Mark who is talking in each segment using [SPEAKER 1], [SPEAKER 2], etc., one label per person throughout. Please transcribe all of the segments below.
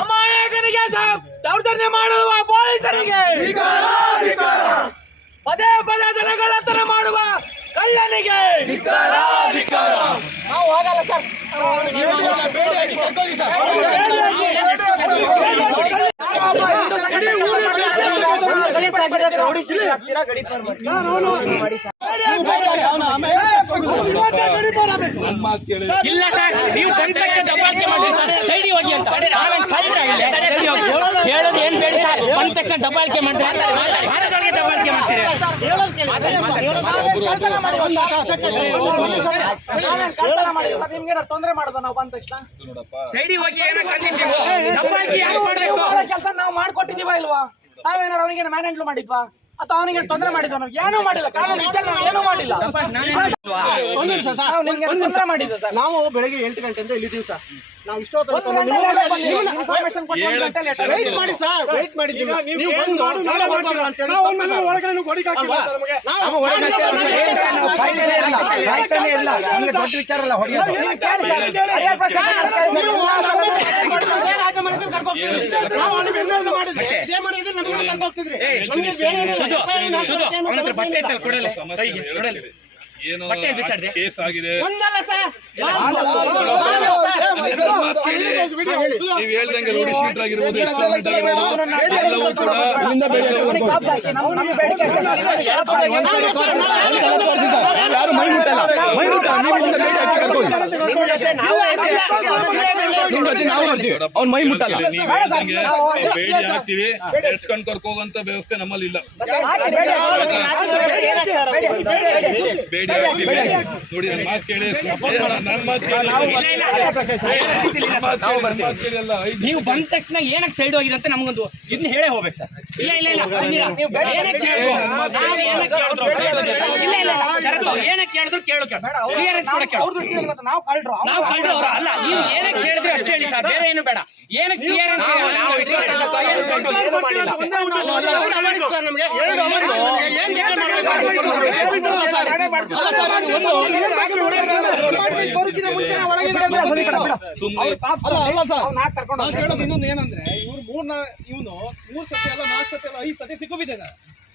[SPEAKER 1] ಅಮಾಯಕನಿಗೆ ದೌರ್ಜನ್ಯ ಮಾಡುವ ಪೊಲೀಸರಿಗೆ. ಪದೇ ಪದೇ ದನಗಳತನ ಮಾಡುವ ಕಳ್ಳನಿಗೆ. ನಾವು ಹೋಗಲ್ಲ ಸರ್. ಇಲ್ಲ ಸರ್ ನೀವು ತಂತ್ರಕ್ಕೆ ದಬ್ಬಾಳಿಕೆ ಮಾಡಿ ಸೈಡಿ ಹೋಗಿ ಅಂತ ಸೈಡಿ ಹೋಗಿ ಹೇಳೋದು ಏನ್ ಬೇಡಿ ಸರ್ ಬಂದ ತಕ್ಷಣ ದಬ್ಬಾಳಿಕೆ ಮಾಡ್ತಾರೆ ಭಾರತದೊಳಗೆ ದಬ್ಬಾಳಿಕೆ ಮಾಡ್ತೀರಿ ತೊಂದರೆ ಮಾಡೋದು ನಾವು ಬಂದ ತಕ್ಷಣ ಸೈಡಿ ಹೋಗಿ ಕೆಲಸ ನಾವು ಇಲ್ವಾ ಅವನಿಗೆ ಮ್ಯಾನೇಜ್ ಮಾಡಿದ್ವಾ ಅಥವಾ ಅವನಿಗೆ ತೊಂದರೆ ಮಾಡಿದ್ದ ಏನೂ ಮಾಡಿಲ್ಲ. ಕಾನೂನು ಇದ್ದಲ್ಲಿ ನಾವು ಏನೂ ಮಾಡಿಲ್ಲ. ಸರ್ ನಿಮ್ಗೆ ತೊಂದರೆ ಮಾಡಿದ್ವಿ ಸರ್.
[SPEAKER 2] ನಾವು ಬೆಳಗ್ಗೆ ಎಂಟು ಗಂಟೆಯಿಂದ ಇಲ್ಲಿದ್ದೀವಿ ಸರ್. ನಾವು
[SPEAKER 1] ಇಷ್ಟೋ
[SPEAKER 2] ವೇಟ್ ಮಾಡಿ ಸರ್ ವೇಟ್ ಮಾಡಿದ್ದೀವಿ. ನೀವು ಬಂದು ನಾಳೆ ಬರ್ತೀವಿ ಅಂತ ಹೇಳಿ ನಾವು
[SPEAKER 3] ಕಾಯ್ತಾನೆ ಇಲ್ಲ ನಮಗೆ ದೊಡ್ಡ ವಿಚಾರ ಅಲ್ಲ ಹೊಡೆಯೋದು.
[SPEAKER 1] ಬಟ್ಟೆ ಐತಲ್ಲ ಕೊಡಲೆ ಕೈಗೆ ಕೊಡಲೆ
[SPEAKER 4] ಏನು
[SPEAKER 1] ಬಟ್ಟೆ ಬಿಸಾಡ್ದೆ?
[SPEAKER 4] ಕೇಸ್ ಆಗಿದೆ. ನೀವು ಹೇಳ್ದಂಗೆ ರೋಡ್ ಶೀಟ್ ಆಗಿರ್ಬೋದು ಎಲ್ಲವೂ ಕೂಡ
[SPEAKER 3] ಯಾರು ಮೈ ಮುಟ್ಟಲ್ಲ ಮೈ ಮುಟ್ಟಲ್ಲ ನೀವು ಇಲ್ಲಿಂದ ಬೇಡಿ ಹಾಕಿ ಕರ್ಕೊಂಡು ನಿಮ್ ಜೊತೆ ನಾವು ಬರ್ತೀವಿ ಅವ್ನ್ ಮೈ ಮುಟ್ಟಲ್ಲ
[SPEAKER 4] ನೀವು ಹೇಳ್ದಂಗೆ ಬೇಡಿ ಹಾಕ್ತಿವಿ ಎಡ್ಸ್ಕೊಂಡ್ ಕರ್ಕೋಗಂತ ವ್ಯವಸ್ಥೆ ನಮ್ಮಲ್ಲಿ ಇಲ್ಲ ಬೇಡಿ ಹಾಕ್ತಿವಿ ನೋಡಿ ನನ್ನ ಮಾತು ಕೇಳಿ ನನ್ನ ಮಾತು ಕೇಳಿ
[SPEAKER 1] ನೀವು ಬಂದ ತಕ್ಷಣ ಏನಕ್ಕೆ ಸೈಡ್ ಹೋಗಿದೆ ಅಂತ ನಮಗೊಂದು ಇದನ್ನ ಹೇಳೇ ಹೋಗ್ಬೇಕು ಸರ್. ಇಲ್ಲ ಇಲ್ಲ ಇಲ್ಲ ಬಂದಿಲ್ಲ. ನೀವು ಏನಕ್ಕೆ ಇಲ್ಲ ಇಲ್ಲ ಶರತ್ತು, ಏನಕ್ಕೆ ಕೇಳಿದ್ರು ಕೇಳು ಕ್ಲಿಯರೆನ್ಸ್ ಕೊಡಕ್ಕೆ ನಾವು ಕಳ್ರು. ನಾವು ಕಳ್ರು ಅವ್ರು. ಅಲ್ಲ ನೀವು ಏನಕ್ಕೆ ಕೇಳಿದ್ರೆ ಅಷ್ಟೇ ಹೇಳಿ ಸರ್. ಬೇರೆ ಏನು ಬೇಡ. ಏನಕ್ಕೆ ಕ್ಲಿಯರೆನ್ಸ್
[SPEAKER 2] ಇನ್ನೊಂದು ಏನಂದ್ರೆ ಇವ್ರು ಮೂರ್ನ ಇವನು ಮೂರ್ ಸತಿ ಅಲ್ಲ ನಾಲ್ಕು ಸತಿ ಅಲ್ಲ ಐದು ಸತಿ ಸಿಕ್ಕೋಬಿದ್ದಾನೆ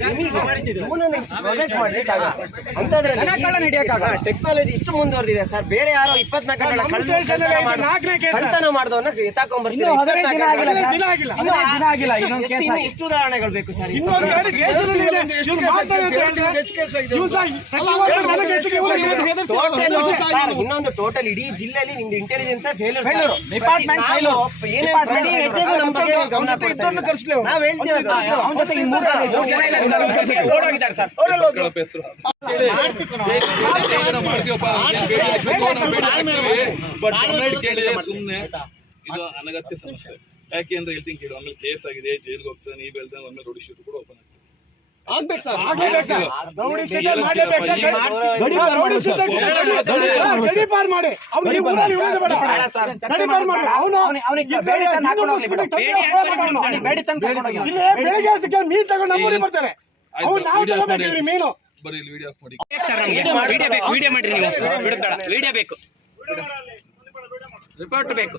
[SPEAKER 1] ನೀವು ನಾವು
[SPEAKER 3] ಟೆಕ್ನಾಲಜಿ ಇಷ್ಟು ಮುಂದುವರೆದಿದೆ ಸರ್. ಬೇರೆ ಯಾರೋ ಇಪ್ಪತ್ನಾಲ್ಕು ಗಂಟೆ ಮಾಡಿದವನ್ನ ಇಷ್ಟು ಉದಾಹರಣೆಗಳು ಬೇಕು ಸರ್. ಇನ್ನೊಂದು ಟೋಟಲ್ ಇಡೀ ಜಿಲ್ಲೆಯಲ್ಲಿ ನಿಮ್ದು ಇಂಟೆಲಿಜೆನ್ಸ್ ಫೇಲ್ಯೂರ್
[SPEAKER 1] Department failure.
[SPEAKER 3] ಪ್ರತಿ ಹೆಜ್ಜೆಗೂ ಇದು ಅನಗತ್ಯ ಸಮಸ್ಯೆ ಯಾಕೆ ಅಂತ ಹೇಳ್ತೀನಿ ಕೇಳಿ
[SPEAKER 1] ಆಮೇಲೆ ಕೇಸ್ ಆಗಿದೆ ಜೈಲ್ಗೆ ಹೋಗ್ತಾನೆ ಈ ಓಡೋಗಿದ್ದಾರೆ
[SPEAKER 4] ಒಮ್ಮೆ ಹೆಸರು ಕೂಡ ಓಪನ್ ಬೇಡಿ ಹಾಕ್ಬೇಕು, ಸರ್. ಆಗ್ಬೇಕು ಸರ್. ಬಟ್ ಗಮನ ಮಾಡಬೇಕು ಸುಮ್ಮನೆ ಇದು ಅನಗತ್ಯ ಗಡಿ ಅಂತ ಹೇಳ್ತೀನಿ ಕೇಳು ಆಮೇಲೆ ಕೇಸ್ ಆಗಿದೆ ಗಡಿ ಹೋಗ್ತಾನೆ ಮಾಡಿ. ಅವನು ಅವನಿಗೆ ಬೇಡಿ. ಶೀಟ್ ಕೂಡ ಓಪನ್ ಆಗ್ತದೆ
[SPEAKER 1] ಅವನಿಗೆ ಬೇಡಿ ತಂದು ಹಾಕೊಂಡು ಹೋಗ್ಲಿ ಬಿಡು. ತಗೊಂಡು ಹಾಕ್ಕೊಂಡು ಬರ್ತಾರೆ. ಬೇಡಿ ತಂದು ಕರ್ಕೊಂಡು ಮೀನು.
[SPEAKER 4] ಬರೀ ಇಲ್ಲಿ ವಿಡಿಯೋ ಮಾಡಿ
[SPEAKER 1] ಸರ್ ನಮ್ಗೆ ವಿಡಿಯೋ ಬೇಕು. ವಿಡಿಯೋ ಮಾಡ್ರಿ ನೀವು. ಬಿಡುತ್ತಡ ವಿಡಿಯೋ ಬೇಕು. ರಿಪೋರ್ಟ್ ಬೇಕು.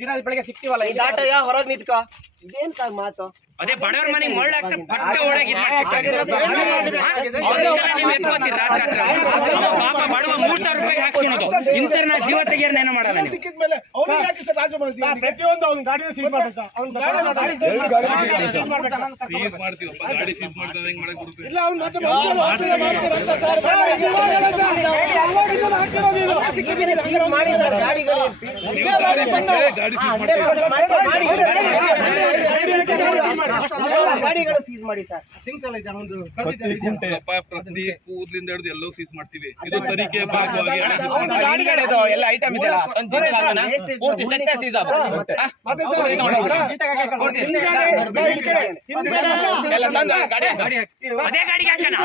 [SPEAKER 1] ದಿನ ಬೆಳಗ್ಗೆ ಸಿಗ್ತೀವಲ್ಲ
[SPEAKER 3] ಈ ದಾಟಯ್ಯ ಹೊರಗೆ ನಿಂತ್ಕೋ? ಇದೇನ್ ಸರ್ ಮಾತು?
[SPEAKER 1] ಅದೇ ಬಡವ್ರ ಮನೆ ಮರಳು ಹಾಕ್ತಾರೆ ಪಟ್ಟ ಒಳಗೆ ಇದು ಪಾಪ ಬಡವ ಮೂರ್ ಸಾವಿರ ರೂಪಾಯಿ ಹಾಕ್ಸ್ಕೊಳೋದು
[SPEAKER 5] ನಾ ಜೀವ ಮಾಡಲ್ಲ
[SPEAKER 6] ಸಿಕ್ಕಿದ್ಮೇಲೆ
[SPEAKER 3] ಪ್ರತಿಯೊಂದು ಅವ್ನ ಅವ್ನ ಗಾಡಿ ಸೀಸ್
[SPEAKER 4] ಮಾಡ್ತೀವಿ
[SPEAKER 3] ಇಲ್ಲ ಅವ್ನು
[SPEAKER 4] ಗಾಡಿ
[SPEAKER 7] ಗಾಡಿಗಳು ಸೀಸ್ ಮಾಡಿ ಸರ್
[SPEAKER 4] ಪ್ರತಿ ಕೂದಲಿಂದ ಹಿಡಿದು ಎಲ್ಲವೂ ಸೀಸ್ ಮಾಡ್ತೀವಿ ಇದು ತನಿಖೆ ಭಾಗವಾಗಿ ಎಲ್ಲ
[SPEAKER 5] ಐಟಮ್ ಇದೆಯಲ್ಲ ಒಂದು ಜೀತೆ ಪೂರ್ತಿ ಸೆಟ್ ಸೀಸ್ ಅದು. ಎಲ್ಲ ತಂದು ಗಾಡಿ ಗಾಡಿಗೆ ಹಾಕೋಣ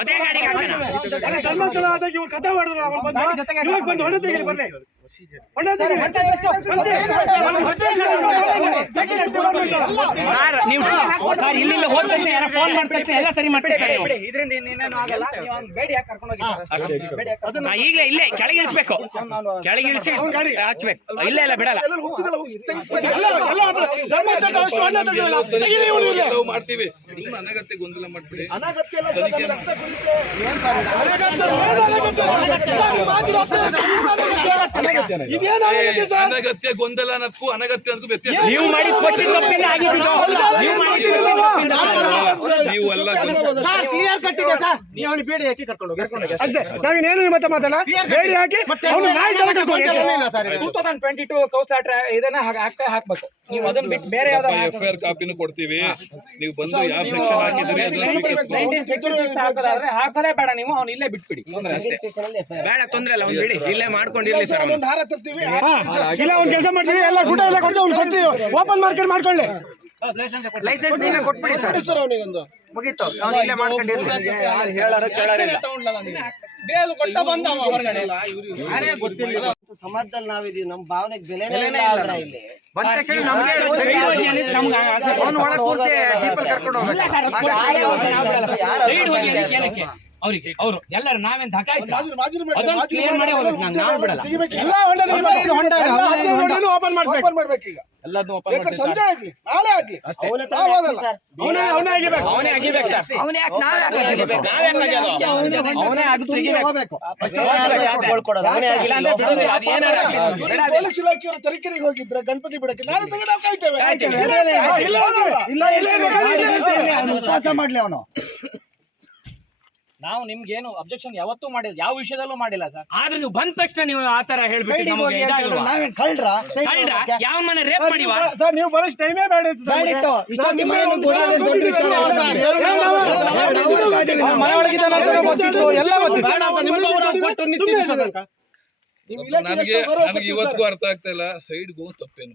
[SPEAKER 5] ಅದೇ ಗಾಡಿಗೆ ಹಾಕೋಣ
[SPEAKER 3] ಅದೇ ಧರ್ಮಸ್ಥಳ ಆದಾಗ ಇವ್ರು ಕಥೆ ಮಾಡಿದ್ರು ಅವ್ರು ಬಂದು ಇವಾಗ ಬಂದು ಹೊಡೆ ಬರ್ಲಿ.
[SPEAKER 5] ಸರ್, ನೀವು ಸರ್, ಇಲ್ಲಿಂದ ಹೋದ ತಕ್ಷಣ ಫೋನ್ ತಕ್ಷಣ ಎಲ್ಲ ಸರಿ ಮಾಡ್ತಾರೆ ಸರ್
[SPEAKER 1] ಇನ್ನೇನು ಆಗಲ್ಲ ನೀವು. ಬೇಡಿ ಯಾಕೆ ಕರ್ಕೊಂಡು ಹೋಗಿ
[SPEAKER 5] ಈಗಲೇ ಇಲ್ಲೇ ಕೆಳಗೆ ಇಳಿಸ್ಬೇಕು ಕೆಳಗೆ ಇಳಿಸಿ ಹಚ್ಬೇಕು. ಇಲ್ಲ ಇಲ್ಲ, ಬಿಡಲ್ಲ.
[SPEAKER 4] ಮಾಡ್ತೀವಿ ಅನಗತ್ಯ ಗೊಂದಲ ಮಾಡ್ಬಿಡಿ
[SPEAKER 6] ಅನಾಗತ್ಯ ಸರ್
[SPEAKER 3] ಇದೇನಾಗುತ್ತೆ ಸರ್?
[SPEAKER 4] ಅನಗತ್ಯ ಗೊಂದಲ ಅನ್ನೋದಕ್ಕೂ ಅನಗತ್ಯ ಅನ್ನೋದಕ್ಕೂ ವ್ಯತ್ಯಾಸ
[SPEAKER 5] ನೀವು ಮಾಡಿ ಆಗಿದ್ದು ನೀವು ಮಾಡಿ
[SPEAKER 4] ನೀವು ಎಲ್ಲ ಗೊಂದಲ-
[SPEAKER 3] ಕ್ಲಿಯರ್ ಕಟ್ ಇದೆ ಸರ್. ನೀವು ಅವ್ನಿಗೆ ಬೇಡಿ ಹಾಕಿ ಕರ್ಕೊಂಡು ಹೋಗಿ. ಅಷ್ಟೇ. ನಾವೇನೇನು ಮತ್ತೆ ಮಾತಾಡ ಬೇಡಿ ಹಾಕಿ ಅವ್ನು ನಾಯಿ ತರ ಕರ್ಕೊಂಡು
[SPEAKER 1] ತೌಸಂಡ್ ಟ್ವೆಂಟಿ ಟೂ ಕೌಸಾಟ್ರ ಇದನ್ನ ಹಾಕ್- ಹಾಕ್ತಾ ಹಾಕ್ಬೇಕು. ನೀವು ಅದನ್ನ ಬಿಟ್ಟು ಬೇರೆ ಯಾವ್ದಾರ
[SPEAKER 4] ಎಫ್ ಐ ಆರ್ ಕಾಪಿನೂ ಕೊಡ್ತೀವಿ. ನೀವು ಬಂದು ಯಾವ ಸೆಕ್ಷನ್ ಹಾಕಿದ್ರಿ ಅದನ್ನ
[SPEAKER 1] ಹಾಕೋದಾದ್ರೆ ಹಾಕೋದೇ ಬೇಡ ನೀವು ಅವ್ನು ಇಲ್ಲೇ ಬಿಟ್ಬಿಡಿ. ಅಷ್ಟೇ
[SPEAKER 5] ಬೇಡ ತೊಂದ್ರೆ ಇಲ್ಲ ಅವ್ನು ಬಿಡಿ. ಇಲ್ಲೇ ಮಾಡ್ಕೊಂಡು ಇರ್ಲಿ
[SPEAKER 6] ಹಾರ ತರ್ತೀವಿ.
[SPEAKER 3] ಇಲ್ಲ ಒಂದ್ ಕೆಲಸ ಮಾಡ್ತೀವಿ ಎಲ್ಲ ಗುಡ್ಡ ಎಲ್ಲ ಕೊಡ್ತೀವಿ ಅವ್ನು ಕೊಡ್ತೀವಿ. ಓಪನ್ ಮಾರ್ಕೆಟ್ ಮಾಡ್ಕೊಳ್ಳಿ.
[SPEAKER 7] ಲೈಸೆನ್ಸ್ ನೀವೇ ಕೊಟ್ಬಿಡಿ ಸರ್.
[SPEAKER 6] ಸರ್ ಅವನಿಗೊಂದು.
[SPEAKER 7] ಮುಗೀತು. ಅವ್ನು ಇಲ್ಲೇ ಮಾಡ್ಕೊಂಡಿರ್ಲಿ
[SPEAKER 1] ಹೇಳಾರ ಕೇಳಾರಿಲ್ಲ ಬೇಲ್ ಕೊಟ್ಟ ಬಂದ ಹೊರಗಡೆ ಯಾರೇ ಗೊತ್ತಿಲ್ಲ
[SPEAKER 7] ಸಮಾಜದಲ್ಲಿ ನಾವಿದೀವಿ. ನಮ್ಮ ಭಾವನೆಗೆ ಬೆಲೆನೇ ಇಲ್ಲ ಆದ್ರೆ ಇಲ್ಲಿ
[SPEAKER 5] ಬಂದ ತಕ್ಷಣ ನಮ್ಗೆ
[SPEAKER 7] ಅವ್ನು ಒಳಗೆ ಕೂರ್ಸಿ ಜೀಪಲ್ಲಿ ಕರ್ಕೊಂಡು
[SPEAKER 5] ಇಲ್ಲ ಸರ್, ಅದು
[SPEAKER 7] ಹೋಗ್ಬೇಕು
[SPEAKER 5] ಅವ್ರಿಗೆ ಅವರು ಎಲ್ಲರೂ ನಾವೇನ್
[SPEAKER 3] ಓಪನ್ ಮಾಡ್ಬೇಕು
[SPEAKER 6] ಓಪನ್ ಮಾಡ್ಬೇಕು. ಈಗ.
[SPEAKER 1] ಎಲ್ಲದನ್ನು ಓಪನ್
[SPEAKER 6] ಬೇಕಾದ್ರೆ ಸಂಜೆ ಆಗ್ಲಿ ನಾಳೆ ಆಗ್ಲಿ.
[SPEAKER 7] ಅವನ
[SPEAKER 3] ಅವನೇ ಅವನೇ ಆಗಿಬೇಕು
[SPEAKER 5] ಅವನೇ ಅಗಿಬೇಕು ಸರ್.
[SPEAKER 7] ಅವನೇ ಯಾಕೆ ನಾವೇ
[SPEAKER 5] ನಾವೇ ಹಾಕೋದು ಅವನೇ ಅದು ತೆಗಿಬೇಕು
[SPEAKER 7] ಅವನೇ
[SPEAKER 5] ಇಲ್ಲ ಅಂದ್ರೆ ಬಿಡೋದಿಲ್ಲ. ಅದು ಏನಾರ ಆಗ್ಲಿ.
[SPEAKER 6] ಇವ್ರು ಪೊಲೀಸ್ ಇಲಾಖೆಯವರು ತರೀಕೆರೆಗೆ ಹೋಗಿದ್ರೆ ಗಣಪತಿ ಬಿಡಕ್ಕೆ ನಾಳೆ ತೆಗೆದು ನಾವು ಕಾಯ್ತೇವೆ. ಇಲ್ಲ
[SPEAKER 3] ಇಲ್ಲ ಇಲ್ಲ.
[SPEAKER 7] ಮಾಡ್ಲಿ ಅವನು
[SPEAKER 1] ನಾವು ನಿಮ್ಗೇನು ಅಬ್ಜೆಕ್ಷನ್ ಯಾವತ್ತೂ ಮಾಡಿಲ್ಲ ಯಾವ ವಿಷಯದಲ್ಲೂ ಮಾಡಿಲ್ಲ ಸರ್
[SPEAKER 5] ಆದ್ರೆ ನೀವು ಬಂದ ತಕ್ಷಣ ನೀವು ಆ ತರ ಹೇಳ್ಬಿಟ್ಟು ನಮಗೆ ಇದಾಗಲ್ವಾ
[SPEAKER 7] ಕಳ್ರ
[SPEAKER 5] ಕಳ್ರ ಯಾವ ಮನೆ ರೇಪ್ ಮಾಡಿವಾ
[SPEAKER 3] ಸರ್ ನೀವು ಬರೋಷ್ಟು ಟೈಮೇ ಬೇಡ ಇತ್ತು ಸರ್.
[SPEAKER 7] ಬೇಡ ಇತ್ತು. ಇಷ್ಟೊತ್ತಿಗೆ
[SPEAKER 3] ನಾವು
[SPEAKER 7] ಮನೆ
[SPEAKER 3] ಒಂದು
[SPEAKER 7] ಗೊತ್ತಾದ್ರೆ
[SPEAKER 3] ಒಂದು
[SPEAKER 7] ದೊಡ್ಡ ವಿಚಾರ ಅಲ್ಲ ಸರ್.
[SPEAKER 3] ನಾವು- ನಾವು- ನಾವು- ನಾವು- ಮನೆ ಒಳಗಿದ್ದಾನೆ ಅಂತ ಗೊತ್ತಿತ್ತು, ಎಲ್ಲ ಗೊತ್ತಿತ್ತು.
[SPEAKER 1] ಬೇಡ ಅಂತ ನಿಮ್ಗೆ ಗೌರವ ಕೊಟ್ಟು ನಿಂತಿದ್ದೀವಿ ಸರ್.
[SPEAKER 4] ನನಗೆ ನನಗೆ
[SPEAKER 6] ಕೊಡ್ತೀವಿ
[SPEAKER 4] ಇವತ್ತಿಗೂ ಅರ್ಥ ಆಗ್ತಾ ಇಲ್ಲ ಸೈಡ್ಗೂ ಹೋಗಿ ತಪ್ಪೇನು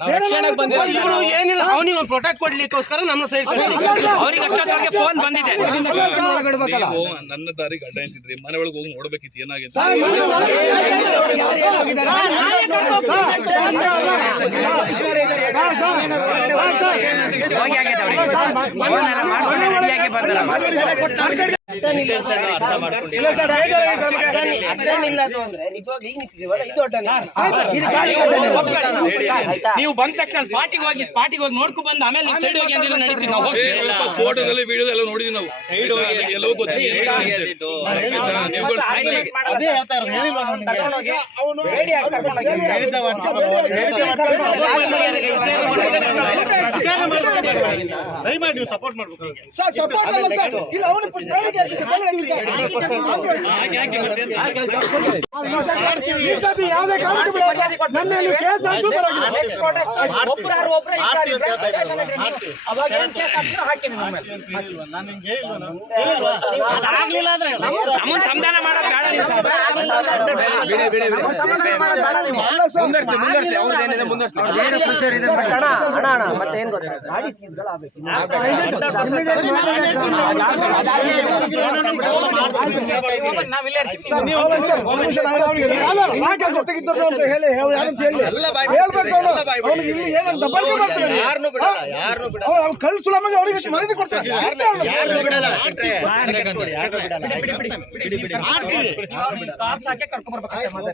[SPEAKER 3] ಇವ್ರು
[SPEAKER 7] ಏನಿಲ್ಲ ಅವನಿಗೆ ಒಂದು ಪ್ರೊಟೆಕ್ಟ್ ಕೊಡ್ಲಿಕ್ಕೋಸ್ಕರ ನಮ್ಮ ಸೈಡ್
[SPEAKER 5] ಅವ್ರಿಗೆ ಅಷ್ಟೊತ್ತಿಗೆ ಫೋನ್ ಬಂದಿದೆ
[SPEAKER 4] ನೀವು ನನ್ನ ದಾರಿ ಅಡ್ಡ ಅಂತಿದ್ರಿ ಮನೆ ಒಳಗೆ ಹೋಗಿ ನೋಡ್ಬೇಕಿತ್ತು ಏನಾಗಿದೆ
[SPEAKER 5] ಹೋಗಿ ಅವ್ರಿಗೆ. ನೀವು ಬಂದ ತಕ್ಷಣ ಸ್ಪಾಟಿಗೆ ಹೋಗಿ ಸ್ಪಾಟಿಗೆ ಹೋಗಿ ನೋಡ್ಕೊ ಬಂದ ಆಮೇಲೆ ಸೈಡ್ ಹೋಗಿ ಅಂದ್ರೆ ನಡೀತೀವಿ ನಾವು.
[SPEAKER 4] ಫೋಟೋದಲ್ಲಿ ವಿಡಿಯೋ ಎಲ್ಲ ನೋಡಿದ್ವಿ ನಾವು. ನನಗೆ ಎಲ್ಲವೂ ಗೊತ್ತಿದೆ ನೀವುಗಳು ಸುಮ್ನೆ
[SPEAKER 1] ಅದೇ ಹೇಳ್ತಾ ಇರೋದು ಹೇಳಿಲ್ವಾ ನಿಮ್ಗೆ?
[SPEAKER 6] ಅವನು
[SPEAKER 1] ಬೇಡಿ ಹಾಕಿ ಕರ್ಕೊಂಡು ಹೋಗಿ.
[SPEAKER 3] ದಯಮಾಡಿ ನೀವು ಸಪೋರ್ಟ್ ಮಾಡ್ಬೇಕು.
[SPEAKER 6] ಸರ್ ಸಪೋರ್ಟ್ ಅಲ್ಲ ಸರ್ ಇಲ್ಲ ಅವನು
[SPEAKER 3] ಯಾವುದೇ ಕಾರಣಕ್ಕೂ ಬಿಡಲ್ಲ. ನನ್ನ ಮೇಲೆ ಕೇಸ್
[SPEAKER 5] ಸಮಾಧಾನ ಮಾಡೋದು ಬೇಡ ನೀವು
[SPEAKER 6] ಕಳ್ ಸುಲಭ ಅವರಿಗೆ ಮಾಹಿತಿ ಕೊಡ್ತಾರೆ
[SPEAKER 3] ಕರ್ಕೊಂಡ್ಬರ್ಬೇಕು